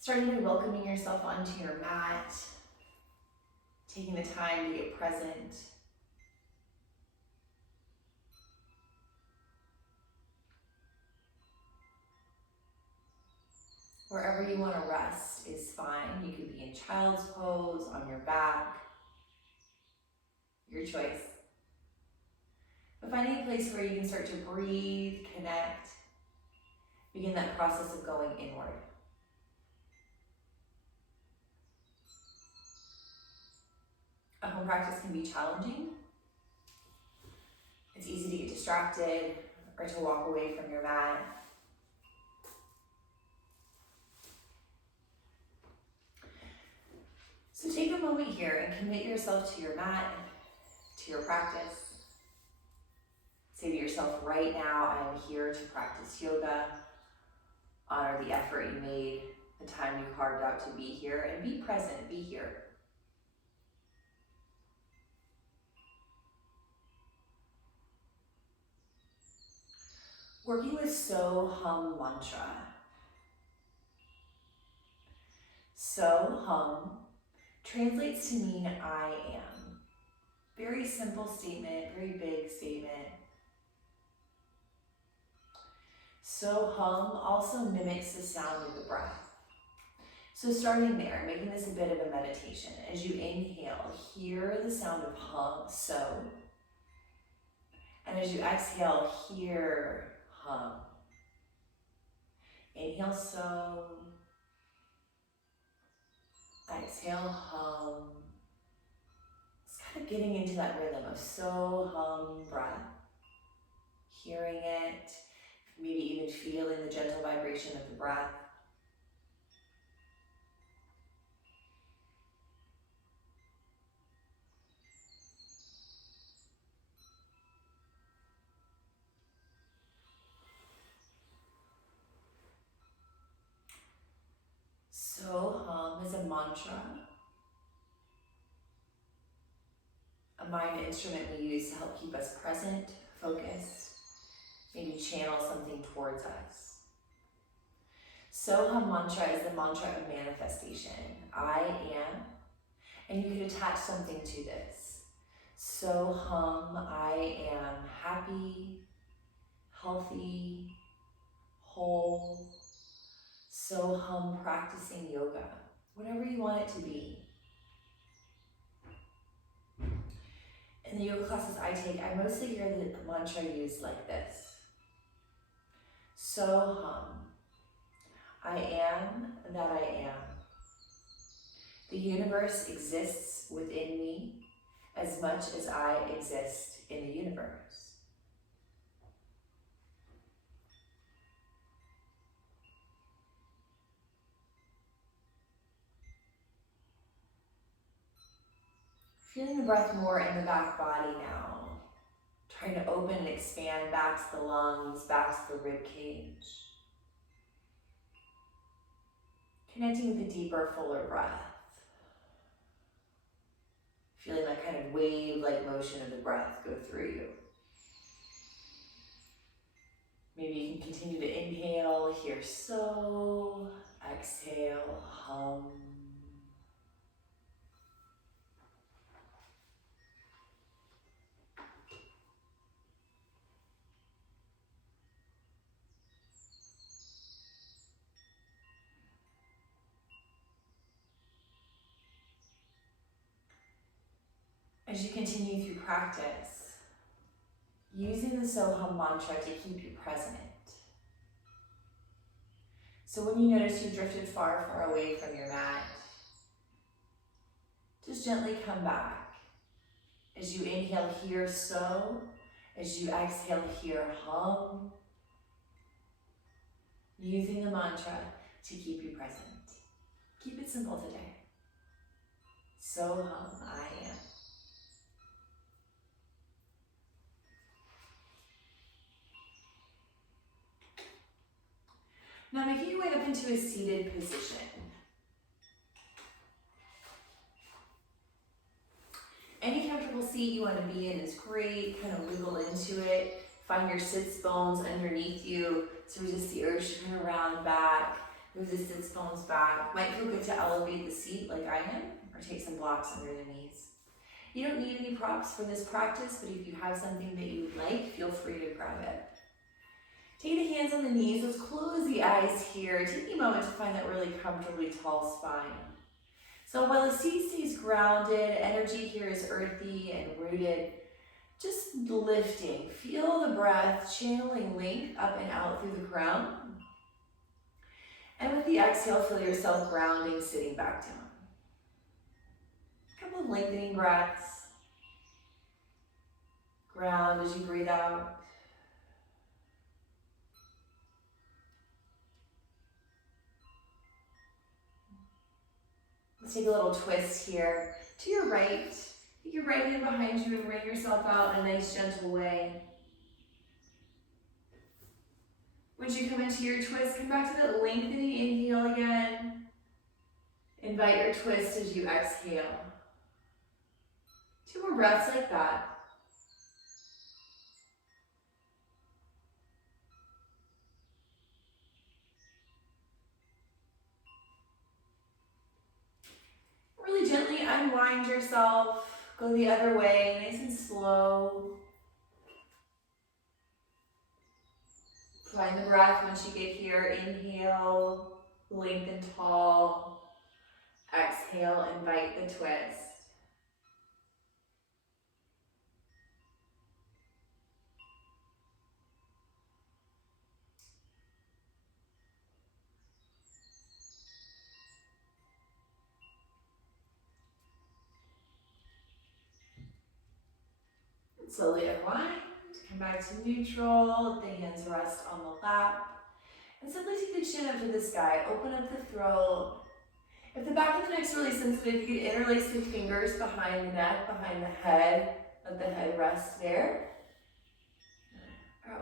Starting by welcoming yourself onto your mat, taking the time to get present. Wherever you want to rest is fine. You could be in child's pose, on your back, your choice. But finding a place where you can start to breathe, connect, begin that process of going inward. A home practice can be challenging. It's easy to get distracted or to walk away from your mat. So take a moment here and commit yourself to your mat, to your practice. Say to yourself, right now I am here to practice yoga. Honor the effort you made, the time you carved out to be here, and be present, be here. Working with So Hum mantra. So Hum translates to mean I am. Very simple statement, very big statement. So Hum also mimics the sound of the breath. So starting there, making this a bit of a meditation. As you inhale, hear the sound of hum, so. And as you exhale, hear hum. Inhale, so. Exhale, hum. It's kind of getting into that rhythm of so hum breath. Hearing it, maybe even feeling the gentle vibration of the breath. So Hum is a mantra, a mind instrument we use to help keep us present, focused, maybe channel something towards us. So Hum mantra is the mantra of manifestation. I am, and you could attach something to this. So Hum, I am happy, healthy, whole. So Hum practicing yoga, whatever you want it to be. In the yoga classes I take, I mostly hear the mantra used like this. So Hum, I am that I am. The universe exists within me as much as I exist in the universe. Feeling the breath more in the back body now. Trying to open and expand back to the lungs, back to the rib cage. Connecting with a deeper, fuller breath. Feeling that kind of wave-like motion of the breath go through you. Maybe you can continue to inhale, hear so, exhale, hum. As you continue through practice, using the So Hum mantra to keep you present. So when you notice you've drifted far, far away from your mat, just gently come back. As you inhale, hear so. As you exhale, hear hum. Using the mantra to keep you present. Keep it simple today. So Hum, I am. Now making your way up into a seated position. Any comfortable seat you want to be in is great. Kind of wiggle into it. Find your sits bones underneath you. So resist the urge to turn around back. Move the sits bones back. Might feel good to elevate the seat like I am, or take some blocks under the knees. You don't need any props for this practice, but if you have something that you would like, feel free to grab it. Take the hands on the knees. Let's close the eyes here. Take a moment to find that really comfortably tall spine. So while the seat stays grounded, energy here is earthy and rooted. Just lifting. Feel the breath channeling length up and out through the crown. And with the exhale, feel yourself grounding, sitting back down. A couple of lengthening breaths. Ground as you breathe out. Let's take a little twist here. To your right, take your right hand behind you and bring yourself out in a nice, gentle way. Once you come into your twist, come back to that lengthening inhale again. Invite your twist as you exhale. 2 more breaths like that. Really gently unwind yourself. Go the other way, nice and slow. Find the breath once you get here. Inhale, lengthen tall. Exhale, invite the twist. Slowly unwind, come back to neutral, let the hands rest on the lap, and simply take the chin up to the sky, open up the throat. If the back of the neck's really sensitive, you can interlace the fingers behind the neck, behind the head, let the head rest there.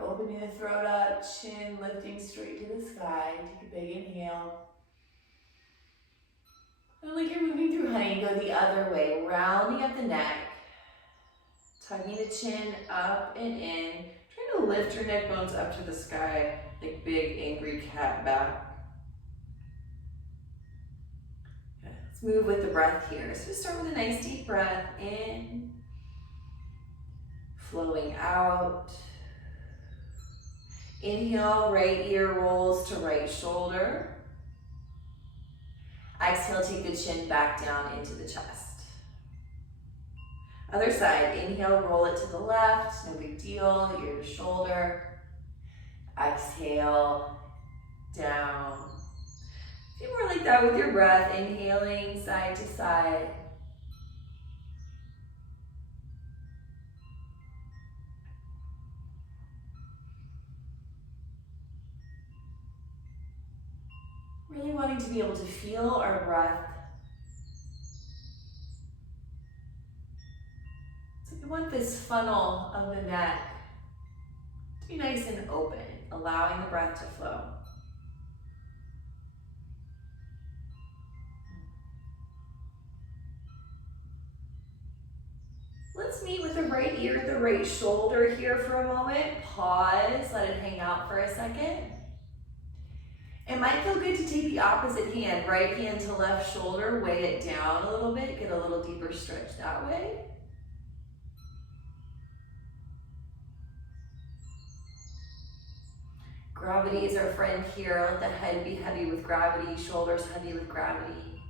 Opening the throat up, chin lifting straight to the sky, take a big inhale. And like you're moving through honey, go the other way, rounding up the neck. Tugging the chin up and in. Trying to lift your neck bones up to the sky like big angry cat back. Okay, let's move with the breath here. So start with a nice deep breath in. Flowing out. Inhale, right ear rolls to right shoulder. Exhale, take the chin back down into the chest. Other side, inhale, roll it to the left, no big deal, ear to shoulder. Exhale, down. A few more like that with your breath, inhaling side to side. Really wanting to be able to feel our breath. We want this funnel of the neck to be nice and open, allowing the breath to flow. Let's meet with the right ear, the right shoulder here for a moment. Pause, let it hang out for a second. It might feel good to take the opposite hand, right hand to left shoulder, weigh it down a little bit, get a little deeper stretch that way. Gravity is our friend here. Let the head be heavy with gravity, shoulders heavy with gravity.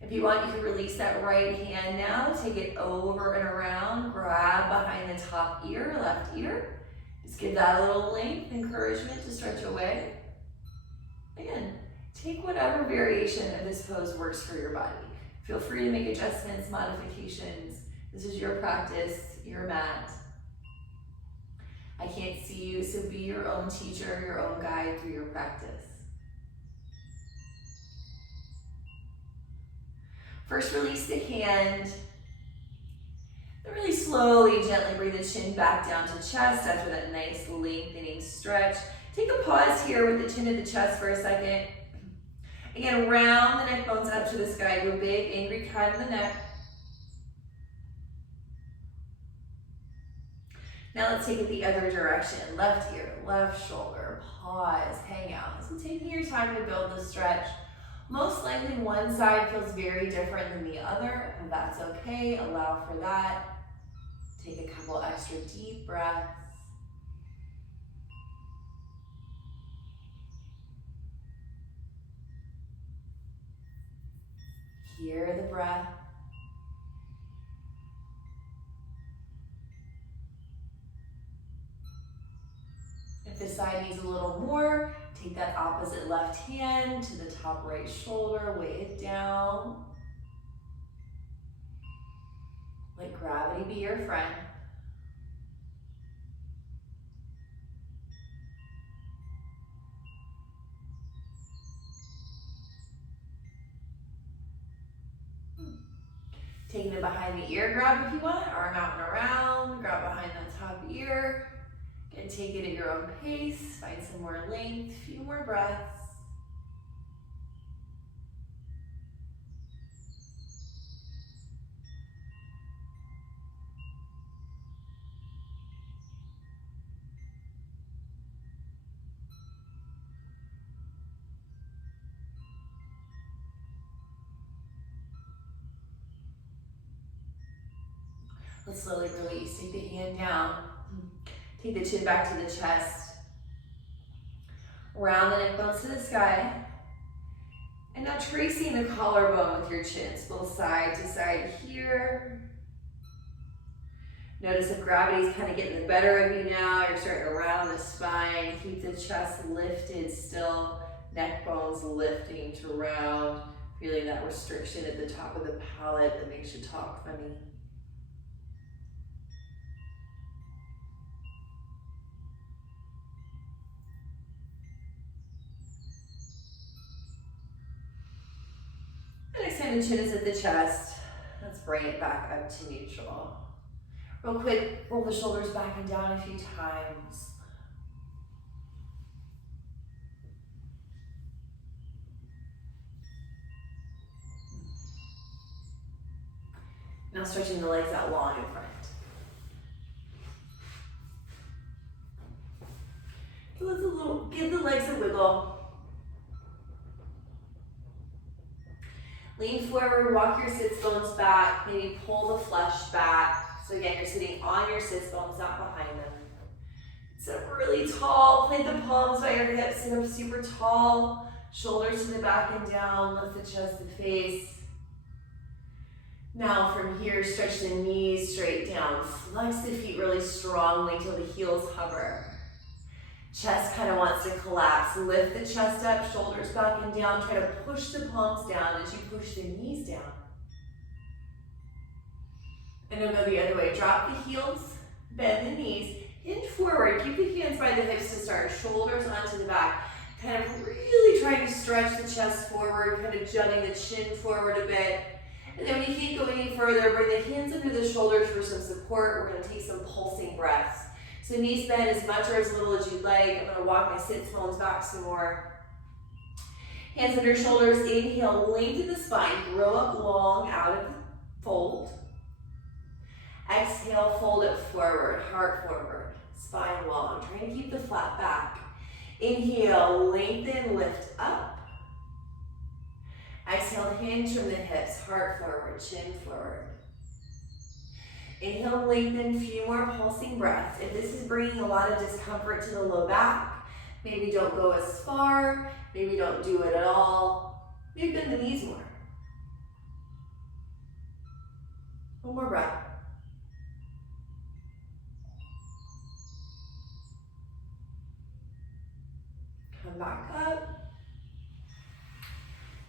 If you want, you can release that right hand now. Take it over and around. Grab behind the top ear, left ear. Just give that a little length, encouragement to stretch away. Again, take whatever variation of this pose works for your body. Feel free to make adjustments, modifications. This is your practice, your mat. I can't see you, so be your own teacher, your own guide through your practice. First, release the hand. Then really slowly, gently bring the chin back down to chest after that nice lengthening stretch. Take a pause here with the chin to the chest for a second. Again, round the neck bones up to the sky. Go big, angry cat in the neck. Now let's take it the other direction. Left ear, left shoulder, pause, hang out. So taking your time to build the stretch. Most likely one side feels very different than the other, and that's okay. Allow for that. Take a couple extra deep breaths. Hear the breath. If the side needs a little more, take that opposite left hand to the top right shoulder, weigh it down. Let gravity be your friend. Taking it behind the ear grab if you want, arm out and around, grab behind that top ear. And take it at your own pace, find some more length, a few more breaths. Let's slowly release, take the hand down. Take the chin back to the chest. Round the neck bones to the sky. And now tracing the collarbone with your chins, both side to side here. Notice if gravity's kind of getting the better of you now, you're starting to round the spine. Keep the chest lifted still, neck bones lifting to round. Feeling that restriction at the top of the palate that makes you talk funny. Next time the chin is at the chest, let's bring it back up to neutral. Real quick, roll the shoulders back and down a few times. Now stretching the legs out long in front. Give the legs a wiggle. Lean forward, walk your sits bones back, maybe pull the flesh back. So again, you're sitting on your sits bones, not behind them. Sit up really tall, plant the palms by your hips, sit up super tall. Shoulders to the back and down, lift the chest to face. Now from here, stretch the knees straight down. Flex the feet really strongly till the heels hover. Chest kind of wants to collapse. Lift the chest up, shoulders back and down. Try to push the palms down as you push the knees down. And then go the other way. Drop the heels, bend the knees, hinge forward. Keep the hands by the hips to start. Shoulders onto the back. Kind of really trying to stretch the chest forward, kind of jutting the chin forward a bit. And then when you can't go any further, bring the hands under the shoulders for some support. We're going to take some pulsing breaths. So knees bend as much or as little as you'd like. I'm going to walk my sits bones back some more. Hands under shoulders. Inhale, lengthen the spine. Grow up long out of fold. Exhale, fold it forward. Heart forward. Spine long. Trying to keep the flat back. Inhale, lengthen, lift up. Exhale, hinge from the hips. Heart forward, chin forward. Inhale, lengthen, few more pulsing breaths. If this is bringing a lot of discomfort to the low back, maybe don't go as far, maybe don't do it at all. Maybe bend the knees more. One more breath. Come back up.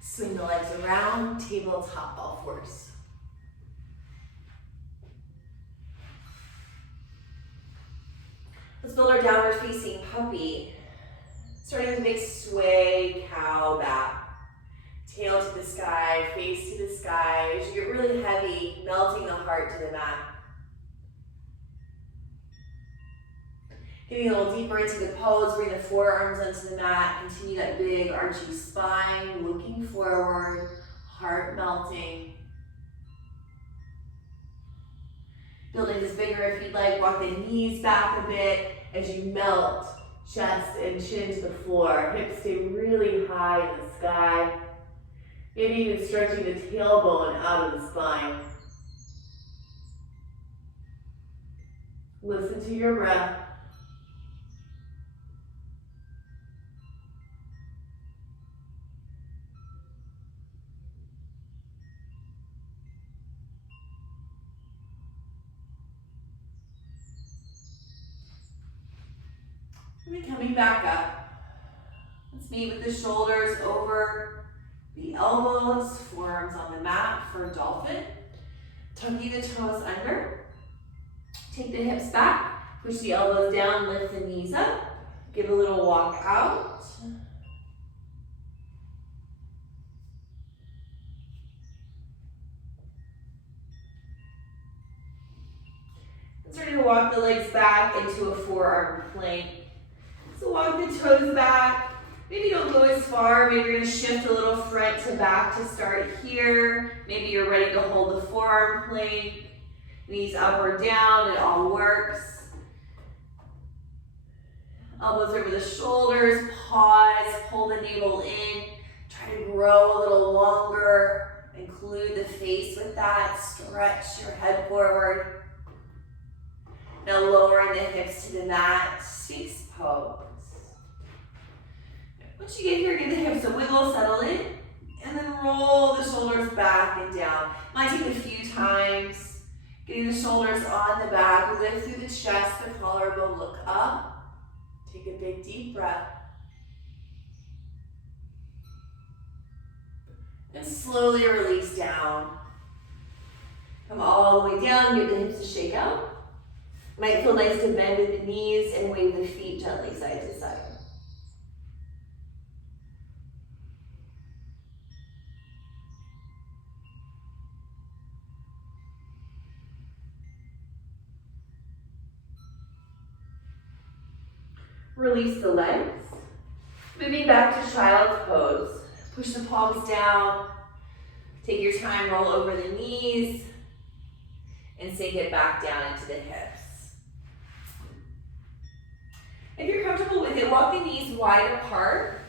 Swing the legs around, tabletop all fours. Let's build our downward facing puppy. Starting with a big sway, cow back. Tail to the sky, face to the sky. As you get really heavy, melting the heart to the mat. Getting a little deeper into the pose, bring the forearms onto the mat. Continue that big arching spine, looking forward, heart melting. Building this bigger if you'd like. Walk the knees back a bit as you melt chest and chin to the floor. Hips stay really high in the sky. Maybe even stretching the tailbone out of the spine. Listen to your breath. And then coming back up. Let's meet with the shoulders over the elbows, forearms on the mat for dolphin. Tucking the toes under. Take the hips back, push the elbows down, lift the knees up. Give a little walk out. And starting to walk the legs back into a forearm plank. So walk the toes back. Maybe don't go as far. Maybe you're going to shift a little front to back to start here. Maybe you're ready to hold the forearm plank. Knees up or down, it all works. Elbows over the shoulders, pause, pull the navel in. Try to grow a little longer. Include the face with that. Stretch your head forward. Now lowering the hips to the mat, Sphinx pose. Once you get here, give the hips a wiggle, settle in, and then roll the shoulders back and down. Might take a few times. Getting the shoulders on the back, lift through the chest, the collarbone, look up. Take a big deep breath. And slowly release down. Come all the way down, give the hips a shake out. Might feel nice to bend at the knees and wave the feet gently side to side. Release the legs. Moving back to child's pose. Push the palms down. Take your time, roll over the knees, and sink it back down into the hips. If you're comfortable with it, walk the knees wide apart.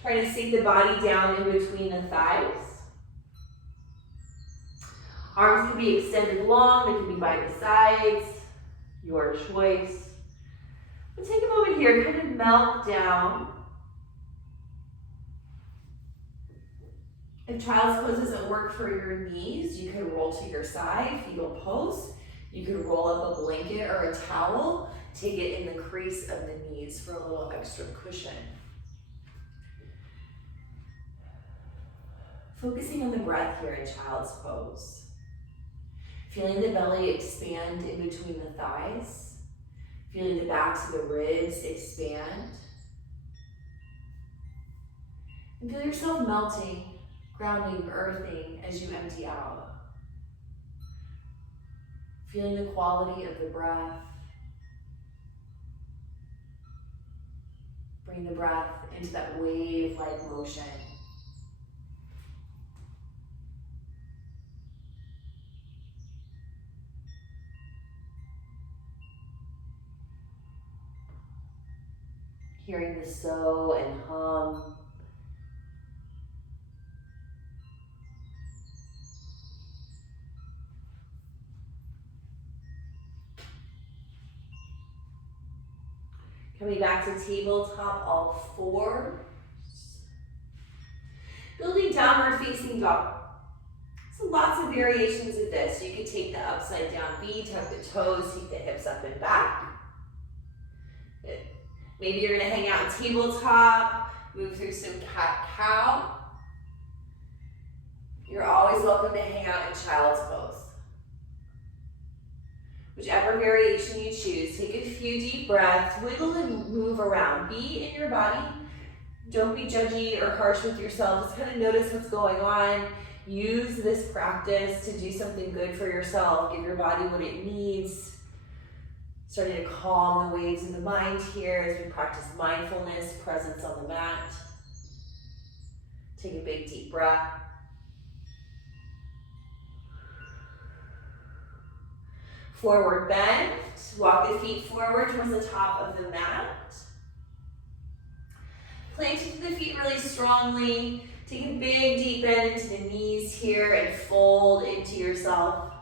Try to sink the body down in between the thighs. Arms can be extended long, they can be by the sides, your choice. But take a moment here, kind of melt down. If child's pose doesn't work for your knees, you could roll to your side, fetal pose. You could roll up a blanket or a towel, take it in the crease of the knees for a little extra cushion. Focusing on the breath here in child's pose. Feeling the belly expand in between the thighs. Feeling the backs of the ribs expand. And feel yourself melting, grounding, earthing as you empty out. Feeling the quality of the breath. Bring the breath into that wave-like motion. Hearing the so and hum. Coming back to tabletop, all fours. Building downward facing dog. So lots of variations of this. You could take the upside down V, tuck the toes, take the hips up and back. Good. Maybe you're gonna hang out in tabletop, move through some cat-cow. You're always welcome to hang out in child's pose. Whichever variation you choose, take a few deep breaths, wiggle and move around. Be in your body. Don't be judgy or harsh with yourself. Just kind of notice what's going on. Use this practice to do something good for yourself. Give your body what it needs. Starting to calm the waves of the mind here as we practice mindfulness, presence on the mat. Take a big deep breath. Forward bend. Walk the feet forward towards the top of the mat. Plank into the feet really strongly. Take a big deep bend into the knees here and fold into yourself.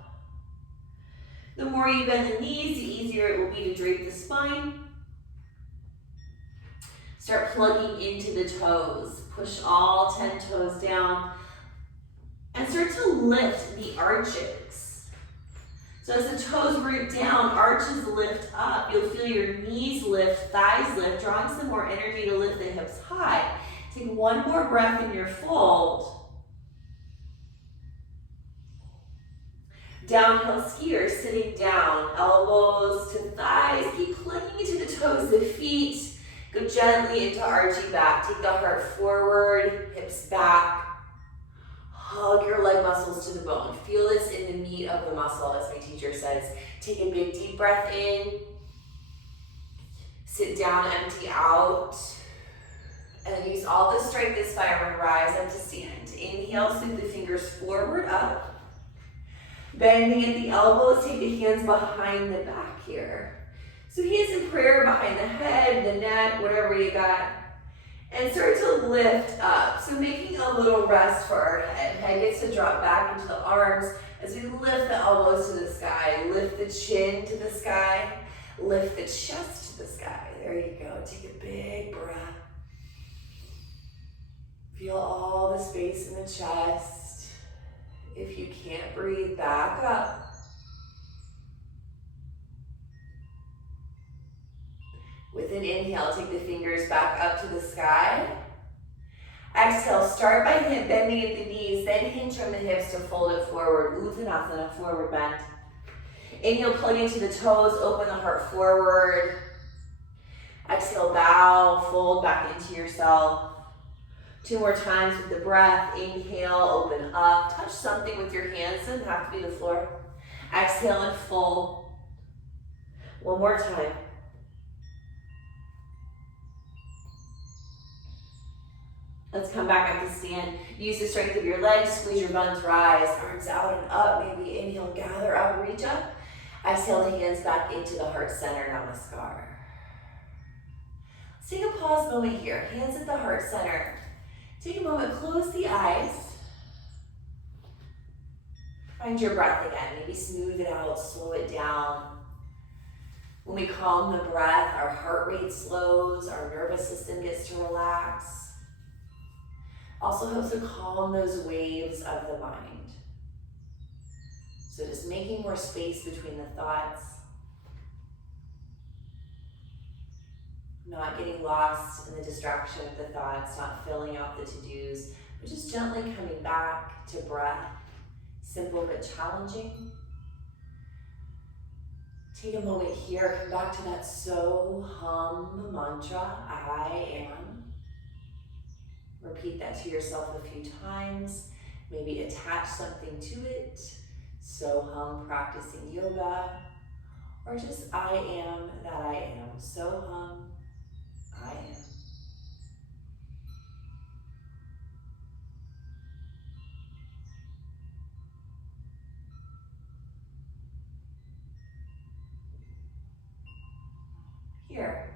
The more you bend the knees, the easier it will be to drape the spine. Start plugging into the toes. Push all 10 toes down and start to lift the arches. So as the toes root down, arches lift up. You'll feel your knees lift, thighs lift, drawing some more energy to lift the hips high. Take one more breath in your fold. Downhill skier, sitting down, elbows to thighs. Keep plugging into the toes, the feet. Go gently into archy back. Take the heart forward, hips back. Hug your leg muscles to the bone. Feel this in the meat of the muscle, as my teacher says. Take a big deep breath in. Sit down, empty out. And use all the strength this fireman rise up to stand. Inhale, sweep the fingers forward, up. Bending at the elbows, take the hands behind the back here. So hands in prayer behind the head, the neck, whatever you got. And start to lift up. So making a little rest for our head. Head gets to drop back into the arms as we lift the elbows to the sky. Lift the chin to the sky. Lift the chest to the sky. There you go. Take a big breath. Feel all the space in the chest. If you can't breathe, back up. With an inhale, take the fingers back up to the sky. Exhale, start by bending at the knees, then hinge from the hips to fold it forward. Uttanasana, forward bend. Inhale, plug into the toes, open the heart forward. Exhale, bow, fold back into yourself. 2 more times with the breath. Inhale, open up. Touch something with your hands, doesn't have to be the floor. Exhale and fold. 1 more time. Let's come back up to stand. Use the strength of your legs, squeeze your buns, rise. Arms out and up, maybe inhale, gather up, reach up. Exhale the hands back into the heart center, namaskar. Let's take a pause moment here. Hands at the heart center. Take a moment, close the eyes. Find your breath again. Maybe smooth it out, slow it down. When we calm the breath, our heart rate slows, our nervous system gets to relax. Also helps to calm those waves of the mind. So just making more space between the thoughts. Not getting lost in the distraction of the thoughts, not filling out the to-dos, but just gently coming back to breath. Simple but challenging. Take a moment here, come back to that so-hum mantra, I am. Repeat that to yourself a few times. Maybe attach something to it. So-hum practicing yoga. Or just I am that I am. So-hum, I am. Here.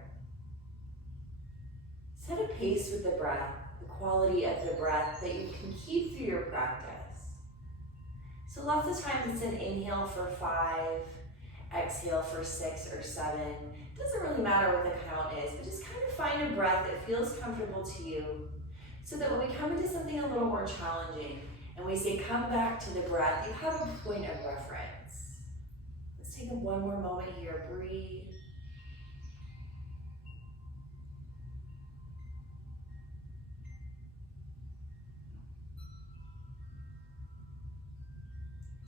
Set a pace with the breath. Quality of the breath that you can keep through your practice. So lots of times it's an inhale for 5, exhale for 6 or 7. Doesn't really matter what the count is, but just kind of find a breath that feels comfortable to you so that when we come into something a little more challenging and we say come back to the breath, you have a point of reference. Let's take 1 more moment here, breathe.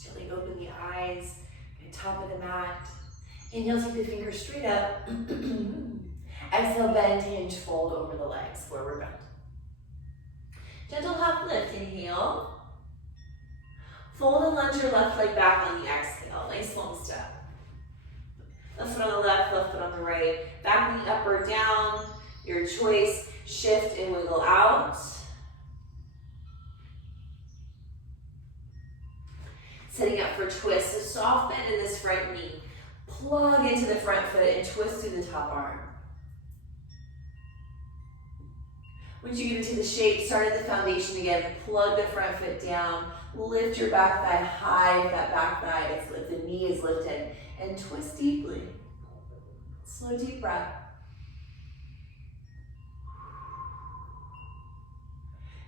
Gently open the eyes, top of the mat. Inhale, take the fingers straight up. Exhale, bend, hinge, fold over the legs, forward bend. Gentle hop lift, inhale. Fold and lunge your left leg back on the exhale. Nice long step. Left foot on the left foot on the right. Back knee up or down, your choice. Shift and wiggle out. Setting up for twist. So soft bend in this front knee. Plug into the front foot and twist through the top arm. Once you get into the shape, start at the foundation again. Plug the front foot down. Lift your back thigh high if that back thigh is lifted, the knee is lifted. And twist deeply. Slow, deep breath.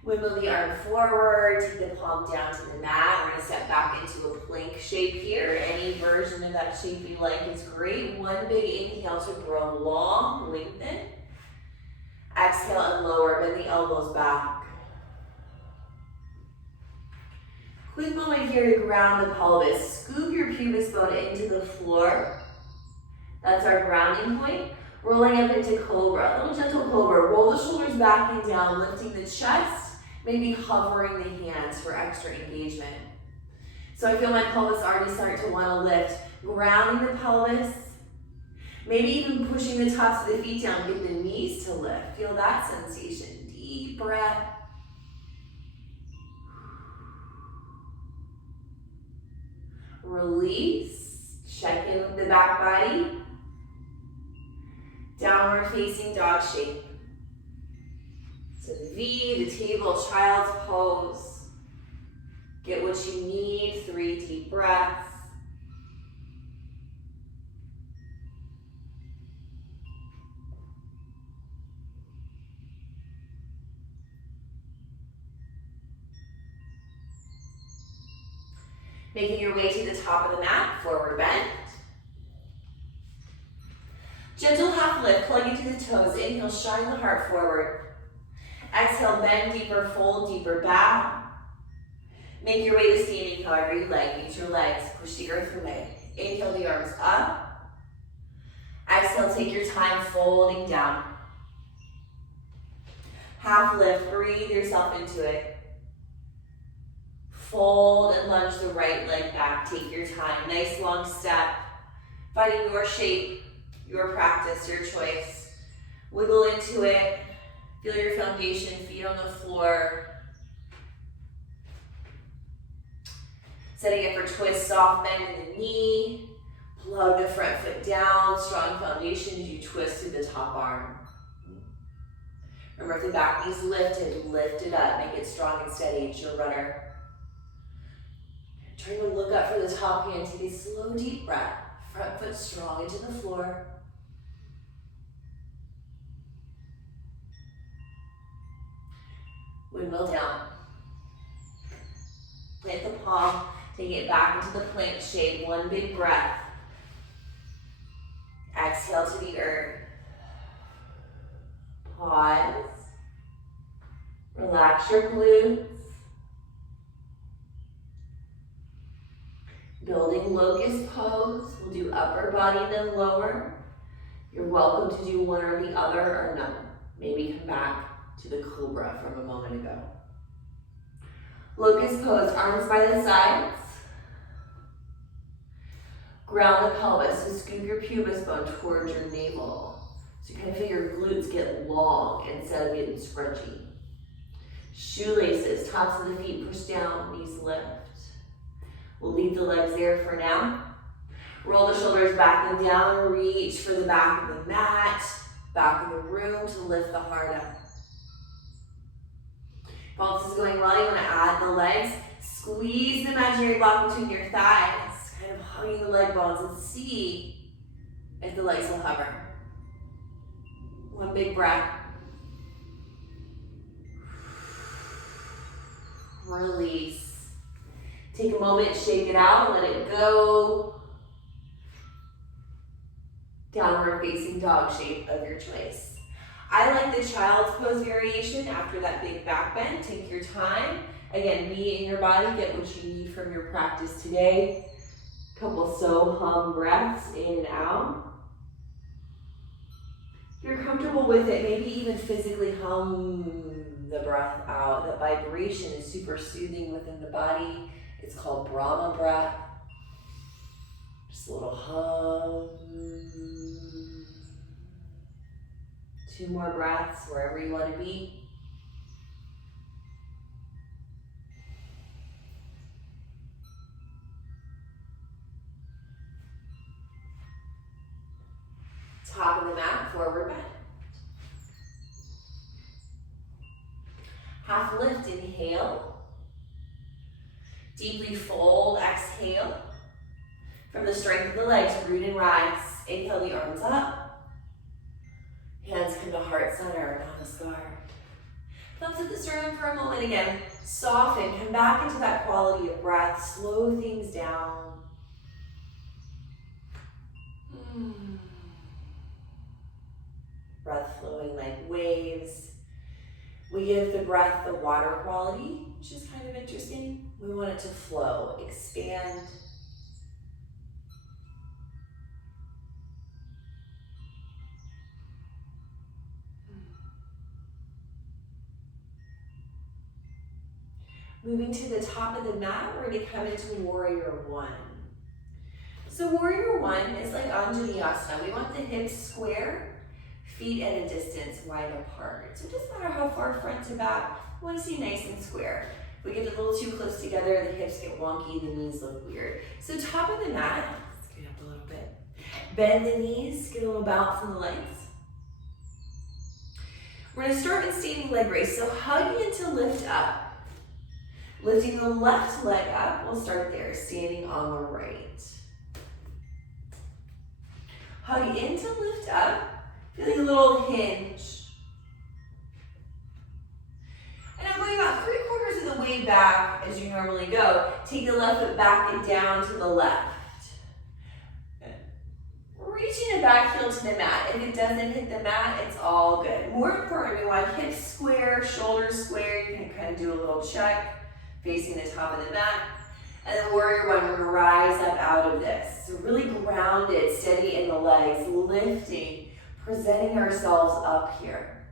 Wiggle the arm forward, take the palm down to the mat. We're going to step back into a plank shape here. Any version of that shape you like is great. One big inhale to grow long, lengthen. Exhale and lower, bend the elbows back. Quick moment here to ground the pelvis. Scoop your pubic bone into the floor. That's our grounding point. Rolling up into cobra, a little gentle cobra. Roll the shoulders back and down, lifting the chest. Maybe hovering the hands for extra engagement. So I feel my pelvis already start to want to lift. Grounding the pelvis. Maybe even pushing the tops of the feet down. Get the knees to lift. Feel that sensation. Deep breath. Release. Check in with the back body. Downward facing dog shape. So the V, the table, child's pose. Get what you need, 3 deep breaths. Making your way to the top of the mat, forward bend. Gentle half lift, plug into the toes. Inhale, shine the heart forward. Exhale, bend deeper, fold deeper, bow. Make your way to standing however you like. Use your legs, push the earth away. Inhale the arms up. Exhale, take your time folding down. Half lift, breathe yourself into it. Fold and lunge the right leg back. Take your time. Nice long step. Finding your shape, your practice, your choice. Wiggle into it. Feel your foundation, feet on the floor. Setting up for twist, soft bend in the knee. Plug the front foot down. Strong foundation as you twist through the top arm. Remember, if the back knee's lifted, lift it up. Make it strong and steady. It's your rudder. Trying to look up for the top hand. Take a slow, deep breath. Front foot strong into the floor. Windmill down. Plant the palm. Take it back into the plank shape. One big breath. Exhale to the earth. Pause. Relax your glutes. Building locust pose. We'll do upper body then lower. You're welcome to do one or the other or none. Maybe come back to the cobra from a moment ago. Locust pose, arms by the sides. Ground the pelvis, so scoop your pubis bone towards your navel. So you kind of feel your glutes get long instead of getting scrunchy. Shoelaces, tops of the feet push down, knees lift. We'll leave the legs there for now. Roll the shoulders back and down, reach for the back of the mat, back of the room to lift the heart up. If all this is going well, you want to add the legs. Squeeze the imaginary block between your thighs, kind of hugging the leg bones, and see if the legs will hover. One big breath. Release. Take a moment, shake it out, let it go. Downward facing dog shape of your choice. I like the child's pose variation after that big back bend. Take your time. Again, be in your body, get what you need from your practice today. Couple so-hum breaths in and out. If you're comfortable with it, maybe even physically hum the breath out. That vibration is super soothing within the body. It's called Brahma breath. Just a little hum. 2 more breaths wherever you want to be. Top of the mat, forward bend. Half lift, inhale. Deeply fold, exhale. From the strength of the legs, root and rise. Inhale the arms up. Hands come to heart center, namaskar. Thumbs at the sternum for a moment again. Soften, come back into that quality of breath. Slow things down. Breath flowing like waves. We give the breath the water quality, which is kind of interesting. We want it to flow, expand. Moving to the top of the mat, we're going to come into Warrior One. So Warrior One is like Anjaneyasana. We want the hips square, feet at a distance wide apart. So it doesn't matter how far front to back, we want to see nice and square. If we get a little too close together, the hips get wonky, the knees look weird. So top of the mat, let's get up a little bit. Bend the knees, get a little bounce in the legs. We're going to start in standing leg raise. So hug into lift up. Lifting the left leg up, we'll start there, standing on the right. Hug in to lift up, feeling a little hinge. And I'm going about 3/4 of the way back as you normally go. Take the left foot back and down to the left. Reaching the back heel to the mat. If it doesn't hit the mat, it's all good. More important, we want hips square, shoulders square. You can kind of do a little check. Facing the top of the mat. And then Warrior One, we're gonna rise up out of this. So really grounded, steady in the legs, lifting, presenting ourselves up here.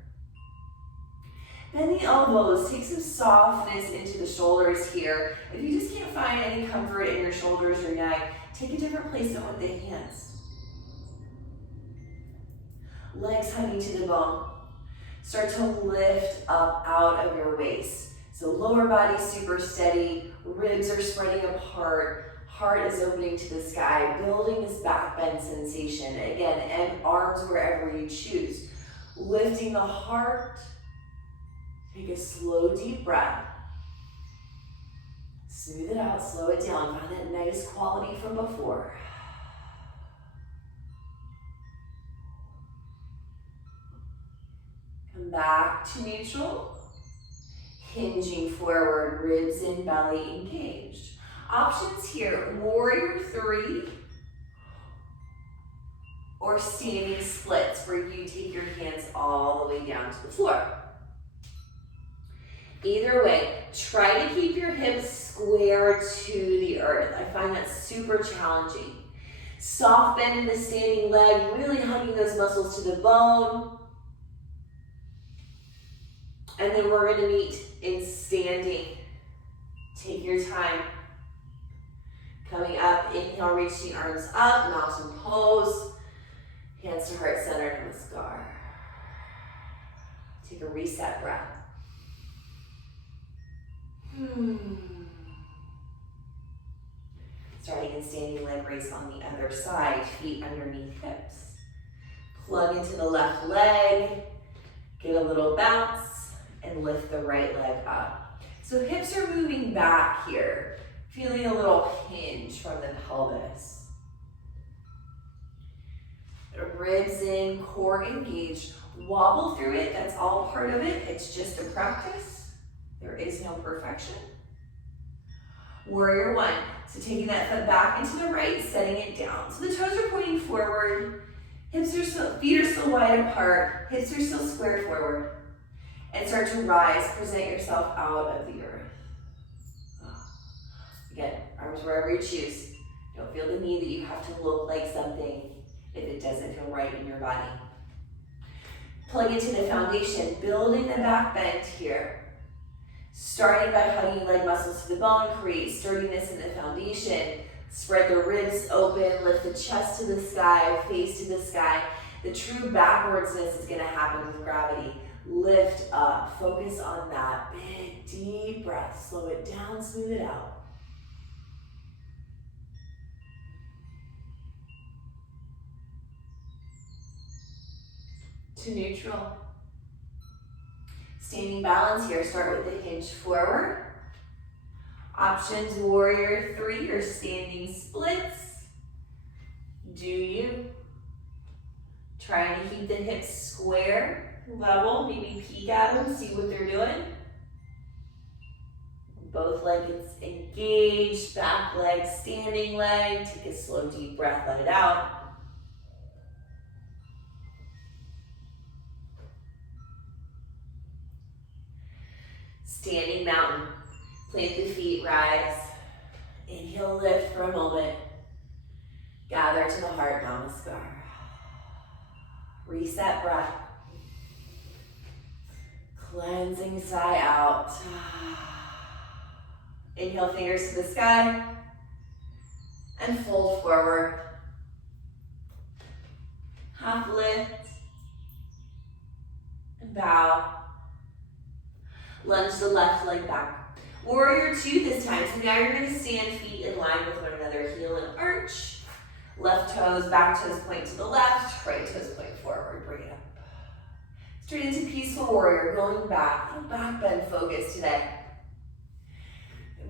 Bend the elbows, take some softness into the shoulders here. If you just can't find any comfort in your shoulders or neck, take a different placement with the hands. Legs hugging to the bone. Start to lift up out of your waist. So lower body super steady, ribs are spreading apart, heart is opening to the sky, building this back bend sensation. Again, and arms wherever you choose. Lifting the heart, take a slow deep breath. Smooth it out, slow it down, find that nice quality from before. Come back to neutral. Hinging forward, ribs and belly engaged. Options here, Warrior Three or standing splits where you take your hands all the way down to the floor. Either way, try to keep your hips square to the earth. I find that super challenging. Soft bend in the standing leg, really hugging those muscles to the bone. And then we're going to meet in standing. Take your time. Coming up, inhale, reach the arms up, mountain pose. Hands to heart center, namaskar. Take a reset breath. Starting in standing leg raise on the other side, feet underneath hips. Plug into the left leg, get a little bounce. And lift the right leg up. So hips are moving back here, feeling a little hinge from the pelvis. Ribs in, core engaged. Wobble through it, that's all part of it. It's just a practice. There is no perfection. Warrior One. So taking that foot back into the right, setting it down. So the toes are pointing forward. Feet are still wide apart. Hips are still square forward. And start to rise, present yourself out of the earth. Again, arms wherever you choose. Don't feel the need that you have to look like something if it doesn't feel right in your body. Plug into the foundation, building the back bend here. Starting by hugging leg muscles to the bone, create sturdiness in the foundation. Spread the ribs open, lift the chest to the sky, face to the sky. The true backwardsness is gonna happen with gravity. Lift up, focus on that big, deep breath. Slow it down, smooth it out. to neutral. Standing balance here, start with the hinge forward. Options, warrior 3 or standing splits. Do you? Trying to keep the hips square, level, maybe peek at them, see what they're doing. Both legs engaged, back leg, standing leg. Take a slow, deep breath, let it out. Standing mountain. Plant the feet, rise. Inhale, lift for a moment. Gather to the heart, namaskar. Reset breath. Cleansing sigh out. Inhale, fingers to the sky. And fold forward. Half lift. And bow. Lunge the left leg back. Warrior 2 this time. So now you're going to stand feet in line with one another. Heel and arch. Left toes, back toes point to the left. Right toes point forward. Bring it up. Straight into peaceful warrior. Going back. Back bend focus today.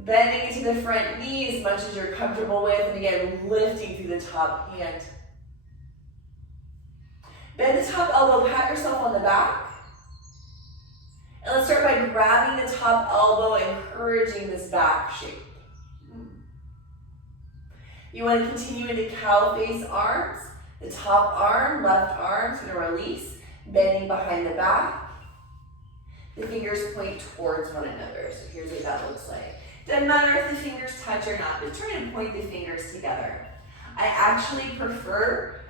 Bending into the front knee as much as you're comfortable with. And again, lifting through the top hand. Bend the top elbow. Pat yourself on the back. And let's start by grabbing the top elbow, encouraging this back shape. You want to continue into cow face arms. The top arm, left arm is going to release, bending behind the back. The fingers point towards one another. So here's what that looks like. Doesn't matter if the fingers touch or not, but try to point the fingers together. I actually prefer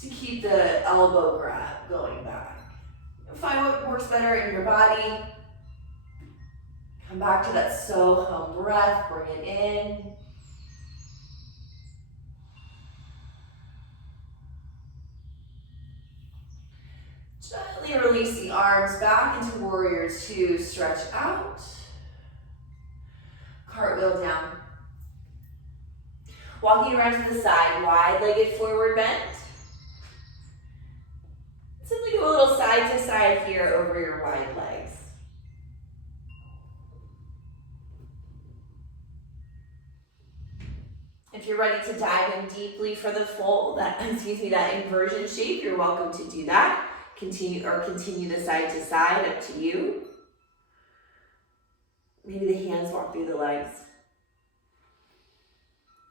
to keep the elbow grab going back. Find what works better in your body. Come back to that so-hum breath. Bring it in. Gently release the arms back into warrior 2. Stretch out. Cartwheel down. Walking around to the side. Wide-legged forward bend. Simply go a little side to side here over your wide legs. If you're ready to dive in deeply for the fold, that inversion shape, you're welcome to do that. Continue the side to side, up to you. Maybe the hands walk through the legs.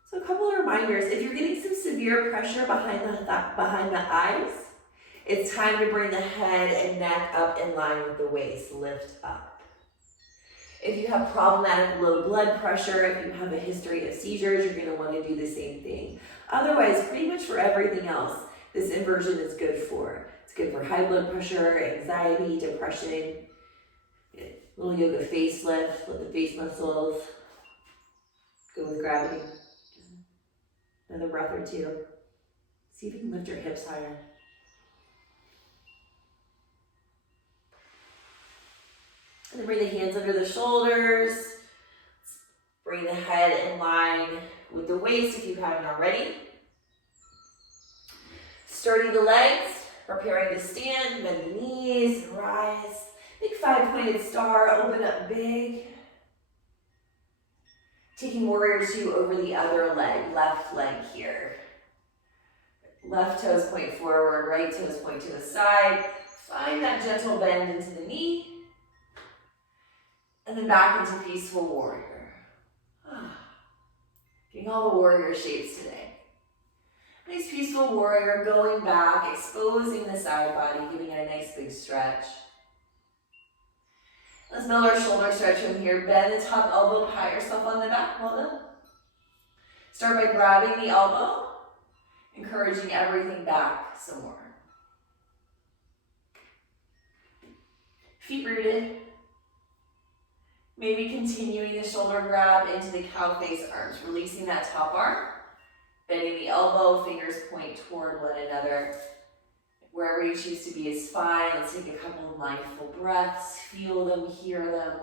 So a couple of reminders. If you're getting some severe pressure behind the eyes, it's time to bring the head and neck up in line with the waist. Lift up. If you have problematic low blood pressure, if you have a history of seizures, you're going to want to do the same thing. Otherwise, pretty much for everything else, this inversion is good for. It's good for high blood pressure, anxiety, depression. Little yoga facelift, let the face muscles go with gravity. Another breath or two. See if you can lift your hips higher. And then bring the hands under the shoulders. Bring the head in line with the waist if you haven't already. Sturdy the legs, preparing to stand, bend the knees, rise. Big 5-pointed star, open up big. Taking warrior 2 over the other leg, left leg here. Left toes point forward, right toes point to the side. Find that gentle bend into the knee. And then back into peaceful warrior. Getting all the warrior shapes today. Nice peaceful warrior, going back, exposing the side body, giving it a nice big stretch. Let's build our shoulder stretch from here. Bend the top elbow, pat yourself on the back. Well done. Start by grabbing the elbow, encouraging everything back some more. Feet rooted. Maybe continuing the shoulder grab into the cow face arms, releasing that top arm, bending the elbow, fingers point toward one another. Wherever you choose to be is fine. Let's take a couple of mindful breaths, feel them, hear them.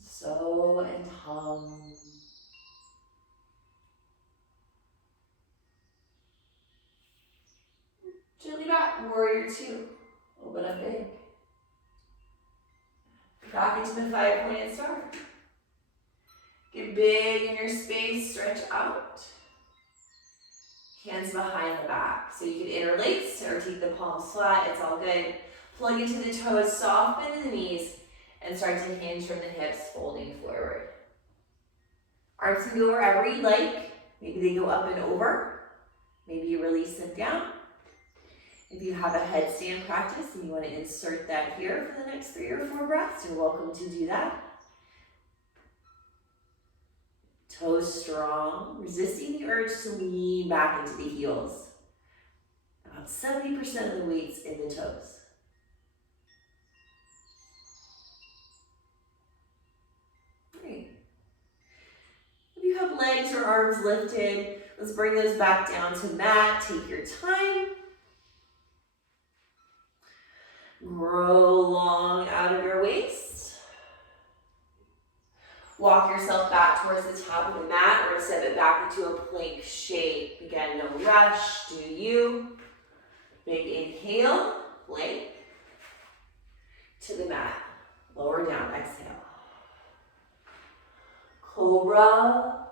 So and hum. warrior two. Open up big. Back into the 5-pointed star. Get big in your space, stretch out. Hands behind the back. So you can interlace or take the palms flat, it's all good. Plug into the toes, soft bend in the knees, and start to hinge from the hips, folding forward. Arms can go wherever you like. Maybe they go up and over. Maybe you release them down. If you have a headstand practice and you want to insert that here for the next 3 or 4 breaths, you're welcome to do that. Toes strong, resisting the urge to lean back into the heels. About 70% of the weight's in the toes. Great. If you have legs or arms lifted, let's bring those back down to mat. Take your time. Grow long out of your waist. Walk yourself back towards the top of the mat. We're going to step it back into a plank shape. Again, no rush. Do you. Big inhale, plank. To the mat. Lower down, exhale. Cobra.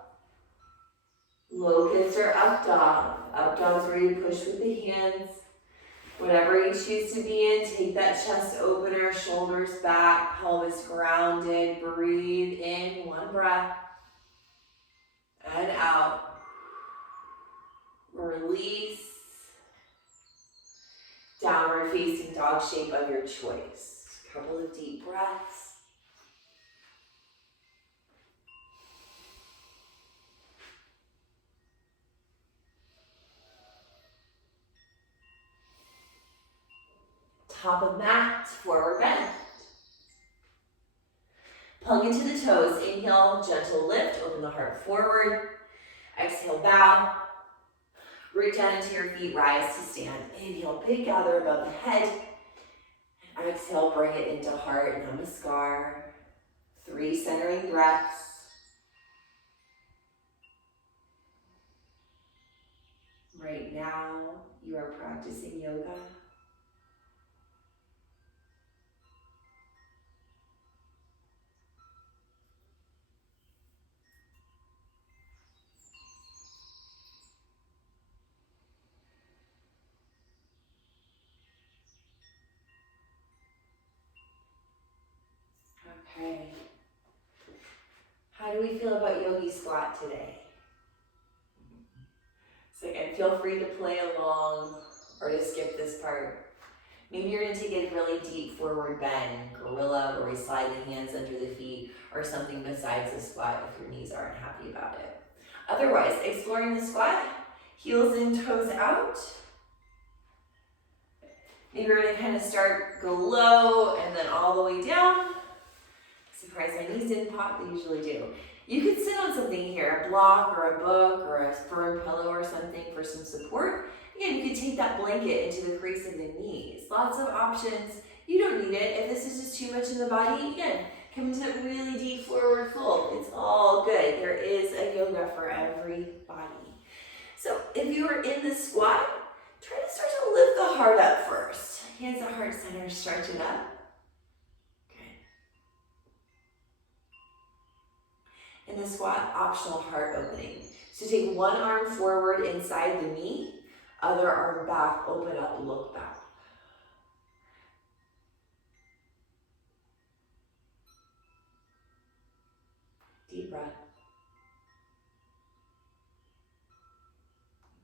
Locust or up dog. Up dog's where you push with the hands. Whatever you choose to be in, take that chest opener, shoulders back, pelvis grounded. Breathe in, 1 breath. And out. Release. Downward facing dog shape of your choice. Couple of deep breaths. Top of mat, forward bend. Plug into the toes. Inhale, gentle lift, open the heart forward. Exhale, bow. Root down into your feet, rise to stand. Inhale, big gather above the head. And exhale, bring it into heart, namaskar. 3 centering breaths. Right now, you are practicing yoga. Okay. How do we feel about yogi squat today? So again, feel free to play along or to skip this part. Maybe you're going to take a really deep forward bend, gorilla, where we slide the hands under the feet, or something besides the squat if your knees aren't happy about it. Otherwise, exploring the squat, heels in, toes out. Maybe we're going to kind of go low and then all the way down. Surprised my knees didn't pop, they usually do. You could sit on something here, a block or a book or a firm pillow or something for some support. Again, you could take that blanket into the crease of the knees. Lots of options. You don't need it. If this is just too much in the body, again, come into that really deep forward fold. It's all good. There is a yoga for every body. So if you are in the squat, try to start to lift the heart up first. Hands at heart center, stretch it up. In the squat, optional heart opening. So take one arm forward inside the knee, other arm back, open up, look back. Deep breath.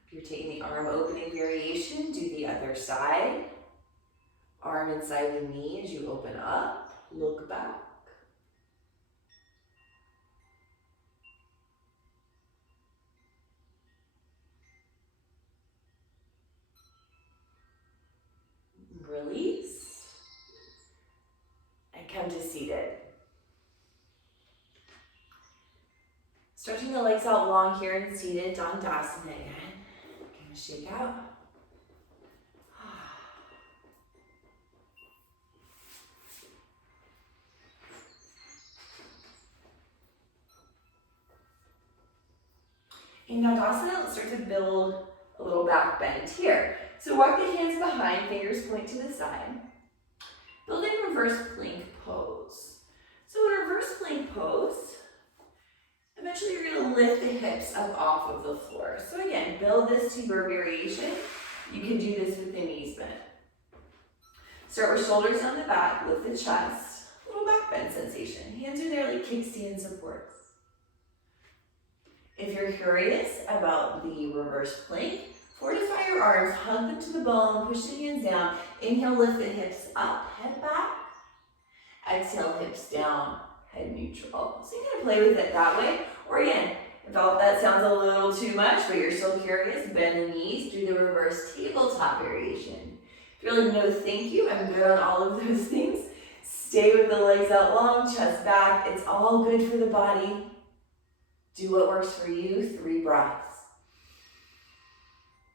If you're taking the arm opening variation, do the other side. Arm inside the knee as you open up, look back. Release, and come to seated. Stretching the legs out long here in seated, Dandasana again. Gonna shake out. In Dandasana, let's start to build a little back bend here. So So walk the hands behind, fingers point to the side. Building reverse plank pose. So in reverse plank pose, eventually you're going to lift the hips up off of the floor. So again, build this to your variation. You can do this with the knees bent. Start with shoulders on the back, lift the chest, little back bend sensation. Hands are there like kickstand supports. If you're curious about the reverse plank, fortify your arms, hug them to the bone, push the hands down. Inhale, lift the hips up, head back. Exhale, hips down, head neutral. So you can play with it that way. Or again, if that sounds a little too much, but you're still curious, bend the knees, do the reverse tabletop variation. If you're like, no thank you, I'm good on all of those things, stay with the legs out long, chest back. It's all good for the body. Do what works for you. 3 breaths.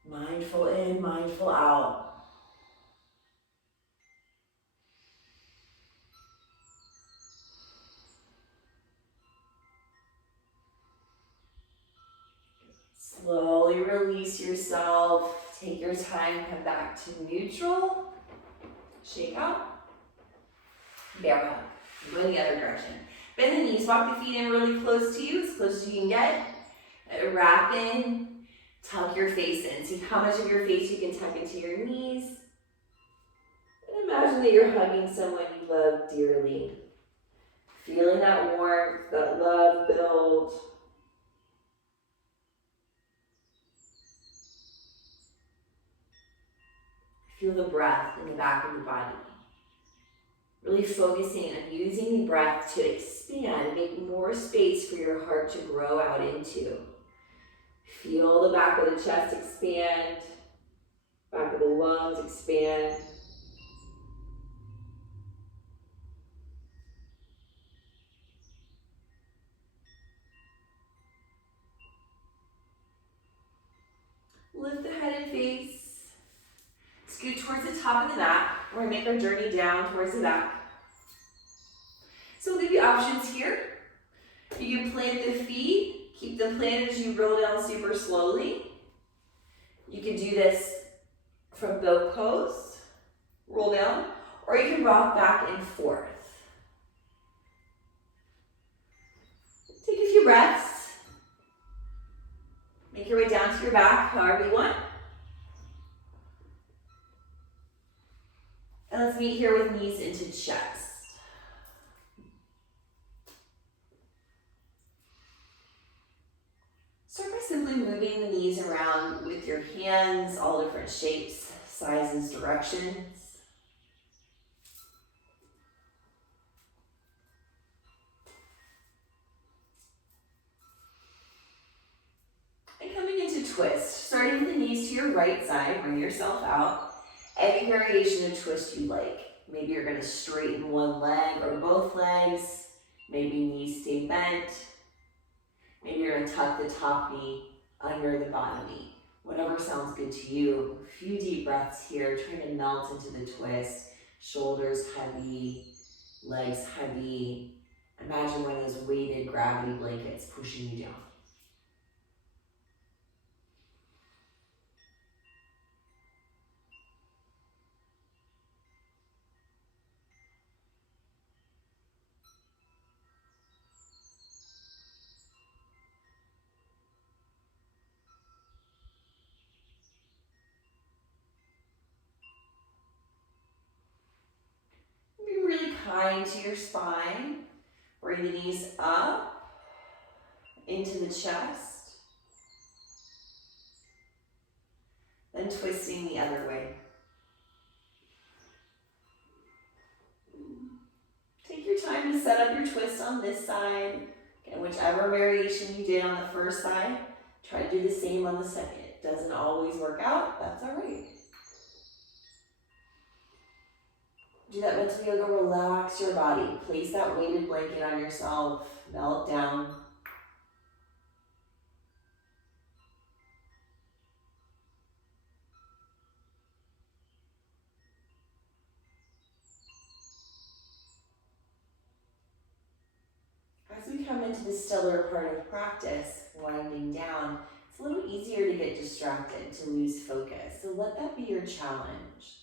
Mindful in, mindful out. Slowly release yourself. Take your time, come back to neutral. Shake out. Bear hug. Go in the other direction. Bend the knees, walk the feet in really close to you, as close as you can get. Let it wrap in. Tuck your face in. See how much of your face you can tuck into your knees. And imagine that you're hugging someone you love dearly. Feeling that warmth, that love build. Feel the breath in the back of the body. Really focusing on using the breath to expand and make more space for your heart to grow out into. Feel the back of the chest expand, back of the lungs expand. Lift the head and face. Scoot towards the top of the mat. We're going to make our journey down towards the back. So we'll give you options here. You can plant the feet. Keep them planted as you roll down super slowly. You can do this from boat pose. Roll down. Or you can rock back and forth. Take a few breaths. Make your way down to your back, however you want. And let's meet here with knees into chest. Start by simply moving the knees around with your hands, all different shapes, sizes, directions. And coming into twist, starting with the knees to your right side, bring yourself out. Any variation of twist you like. Maybe you're going to straighten one leg or both legs. Maybe knees stay bent. Maybe you're going to tuck the top knee under the bottom knee. Whatever sounds good to you. A few deep breaths here. Try to melt into the twist. Shoulders heavy, legs heavy. Imagine one of those weighted gravity blankets pushing you down. Be really kind to your spine. Bring the knees up into the chest. Then twisting the other way. Take your time to set up your twist on this side. And whichever variation you did on the first side, try to do the same on the second. It doesn't always work out, that's all right. Do that mental yoga, relax your body. Place that weighted blanket on yourself, melt down. As we come into the stiller part of practice, winding down, It's a little easier to get distracted, to lose focus. So let that be your challenge.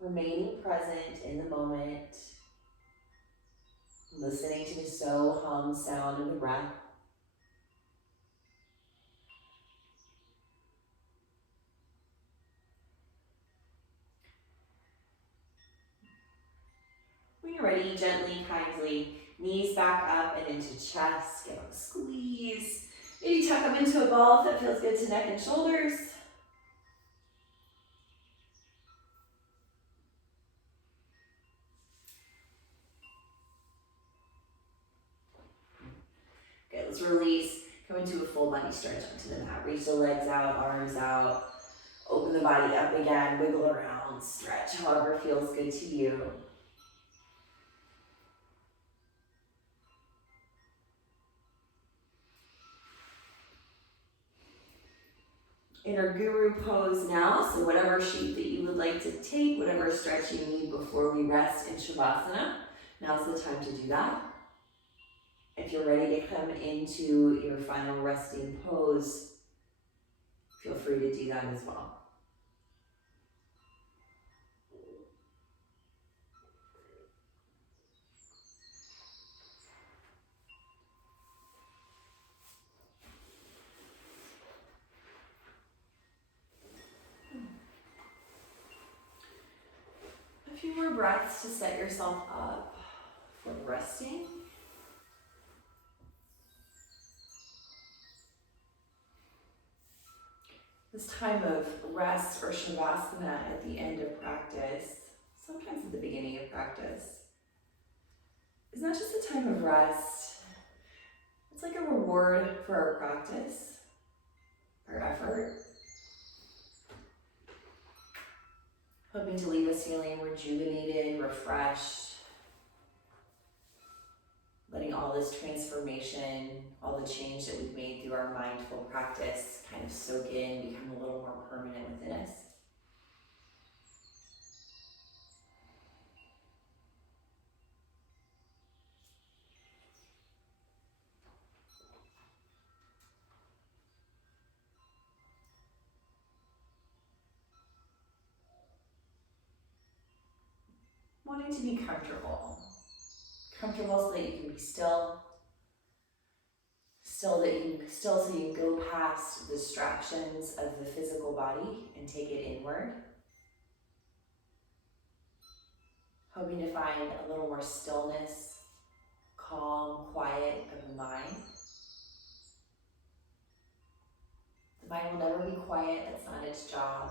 Remaining present in the moment, listening to the so hum sound of the breath. When you're ready, gently, kindly, knees back up and into chest. Give a squeeze. Maybe tuck them into a ball if that feels good to neck and shoulders. Good, let's release. Come into a full body stretch onto the mat. Reach the legs out, arms out. Open the body up again, wiggle around, stretch, however feels good to you. In our guru pose now, so whatever shape that you would like to take, whatever stretch you need before we rest in Shavasana, now's the time to do that. If you're ready to come into your final resting pose, feel free to do that as well. A few more breaths to set yourself up for resting. This time of rest or Shavasana at the end of practice, sometimes at the beginning of practice, is not just a time of rest. It's like a reward for our practice, our effort. Hoping to leave us feeling rejuvenated, refreshed, letting all this transformation, all the change that we've made through our mindful practice kind of soak in, become a little more permanent within us. Wanting to be comfortable. Comfortable so that you can be still. Still so you can go past the distractions of the physical body and take it inward. Hoping to find a little more stillness, calm, quiet of the mind. The mind will never be quiet, that's not its job,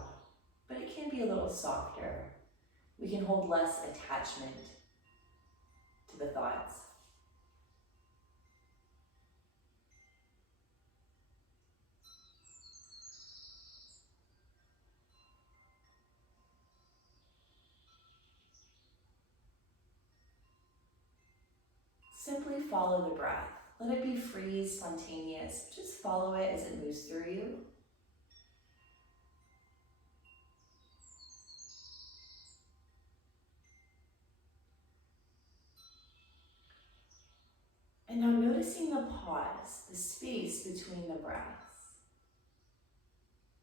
but it can be a little softer. We can hold less attachment to the thoughts. Simply follow the breath. Let it be free, spontaneous. Just follow it as it moves through you. And now noticing the pause, the space between the breaths.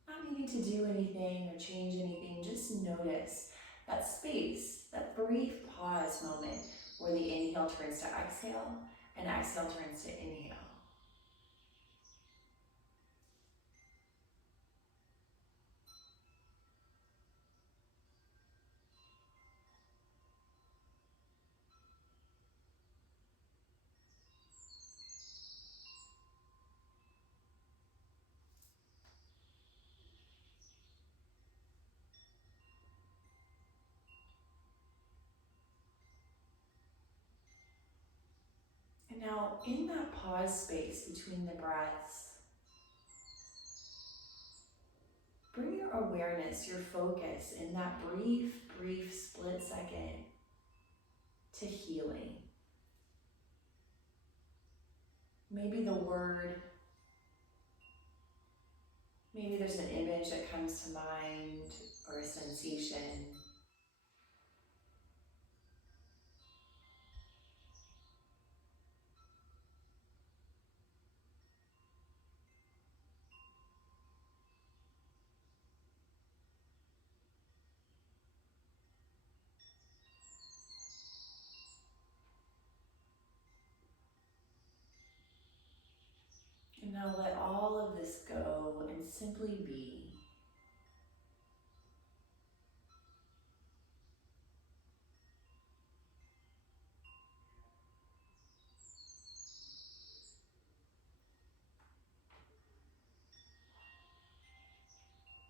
Not needing to do anything or change anything, just notice that space, that brief pause moment where the inhale turns to exhale and exhale turns to inhale. And now in that pause space between the breaths, bring your awareness, your focus in that brief split second to healing. Maybe the word, maybe there's an image that comes to mind or a sensation. simply be.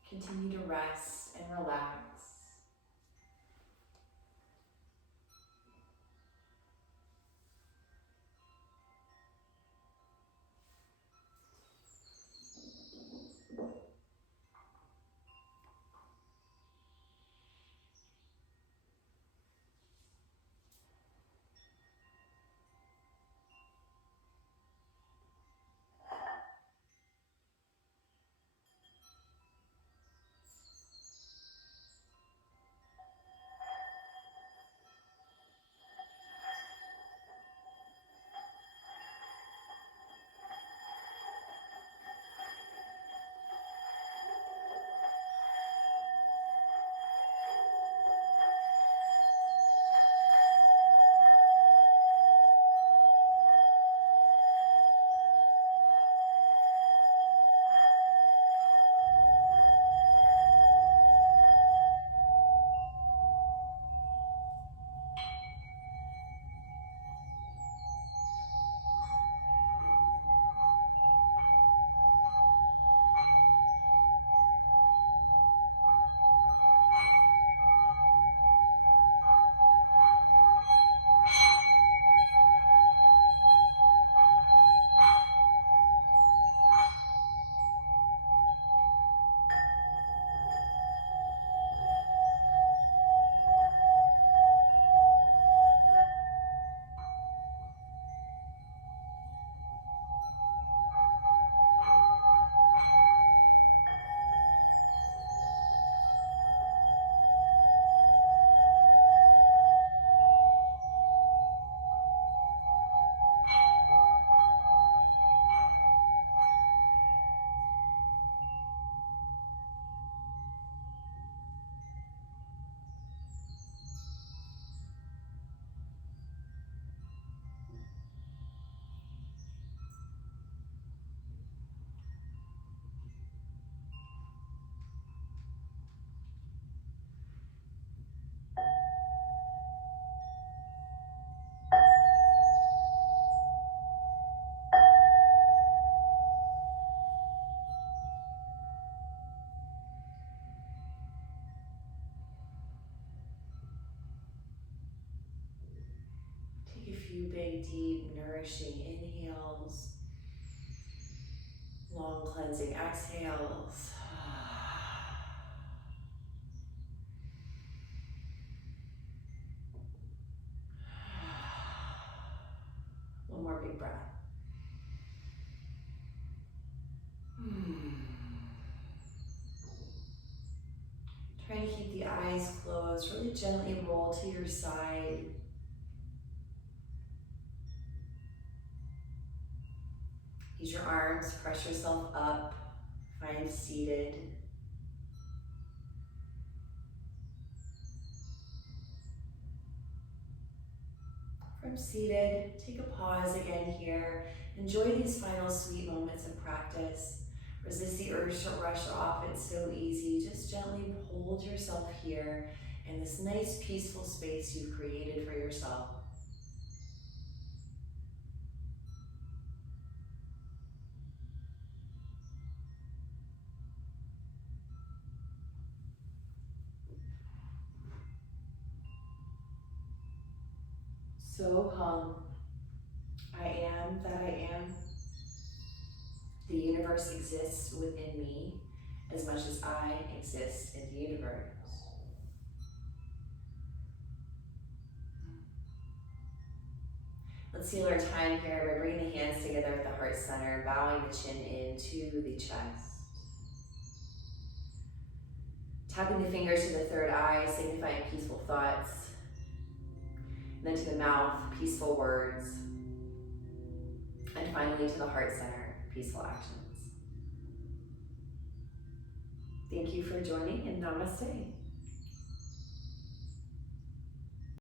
Continue to rest and relax. Take a few big, deep, nourishing inhales, long cleansing exhales. One more big breath. Try to keep the eyes closed. Really gently roll to your side. Use your arms, press yourself up, find seated. From seated, take a pause again here. Enjoy these final sweet moments of practice. Resist the urge to rush off, it's so easy. Just gently hold yourself here in this nice peaceful space you've created for yourself. So hum, I am that I am. The universe exists within me as much as I exist in the universe. Let's seal our time here by bringing the hands together at the heart center, bowing the chin into the chest. Tapping the fingers to the third eye, signifying peaceful thoughts. And then to the mouth, peaceful words. And finally to the heart center, peaceful actions. Thank you for joining, and namaste.